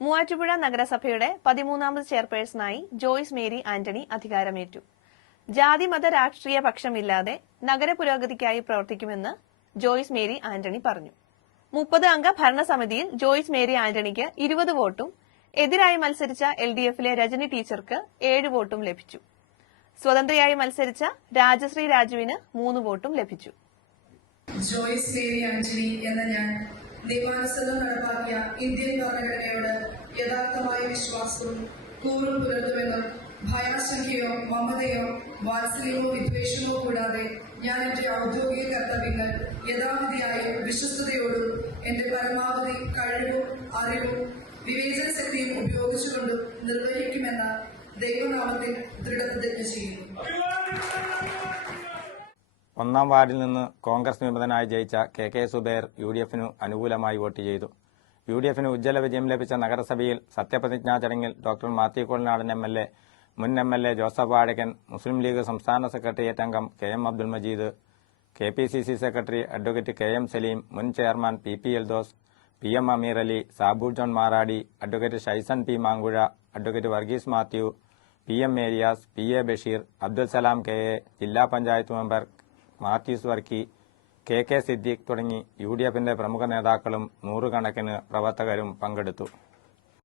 മൂവാറ്റുപുഴ നഗരസഭയുടെ 13ാമത് ചെയർപേഴ്സണായി ജോയ്സ് മേരി ആന്റണി അധികാരമേറ്റു. ജാതിമത രാഷ്ട്രീയ പക്ഷമില്ലാതെ നഗരപുരോഗതിക്കായി പ്രവർത്തിക്കുമെന്ന് ജോയ്സ് മേരി ആന്റണി പറഞ്ഞു. 30 അംഗ ഭരണസമിതിയിൽ ജോയ്സ് മേരി ആന്റണിക്ക് 20 വോട്ടും എതിരായി മത്സരിച്ച LDFിലെ രജനി ടീച്ചർക്ക് 7 വോട്ടും ലഭിച്ചു. സ്വതന്ത്രയായി മത്സരിച്ച രാജശ്രീ രാജുവിന് 3 വോട്ടും ലഭിച്ചു. ജോയ്സ് മേരി ആന്റണി എന്ന ഞാൻ നിയമാനുസൃതം നടപ്പാക്കിയ ഇന്ത്യൻ ഭരണഘടനയോട് യഥാർത്ഥമായ വിശ്വാസവും കൂറും പുലർത്തുമെന്നും ഭയാശങ്കയോ മമതയോ വാത്സല്യമോ വിദ്വേഷമോ കൂടാതെ ഞാൻ എന്റെ ഔദ്യോഗിക കർത്തവ്യങ്ങൾ യഥാവിധിയായും വിശ്വസ്തയോടും എന്റെ പരമാവധി കഴിവും അറിവും വിവേചന ശക്തിയും ഉപയോഗിച്ചുകൊണ്ടും നിർവഹിക്കുമെന്ന ദൈവനാമത്തിൽ ദൃഢപ്രതിജ്ഞ ചെയ്യുന്നു. 1-ാം വാർഡിൽ നിന്ന് കോൺഗ്രസ് വിമതനായി ജയിച്ച KK സുബൈർ UDFിനു അനുകൂലമായി വോട്ട് ചെയ്തു. UDFിന് ഉജ്ജ്വല വിജയം ലഭിച്ച നഗരസഭയിൽ സത്യപ്രതിജ്ഞാ ചടങ്ങിൽ ഡോക്ടർ മാത്യു കോളിനാടൻ MLA, മുൻ MLA ജോസഫ് വാഴകൻ, മുസ്ലിം ലീഗ് സംസ്ഥാന സെക്രട്ടേറിയറ്റ് അംഗം KM Abdul Majeed, KPCC secretary advocate KM Saleem, മുൻ chairman PP Eldhose, PM Ameer Ali, Sabu John Maradi, advocate Shaison P Mankuzha, advocate Varghese Mathew, PM Elias, PA Basheer, Abdul Salam KA, ജില്ലാ പഞ്ചായത്ത് മെമ്പർ മാത്യൂസ് വർക്കി, KK സിദ്ദീഖ് തുടങ്ങി UDFിന്റെ പ്രമുഖ നേതാക്കളും നൂറുകണക്കിന് പ്രവർത്തകരും പങ്കെടുത്തു.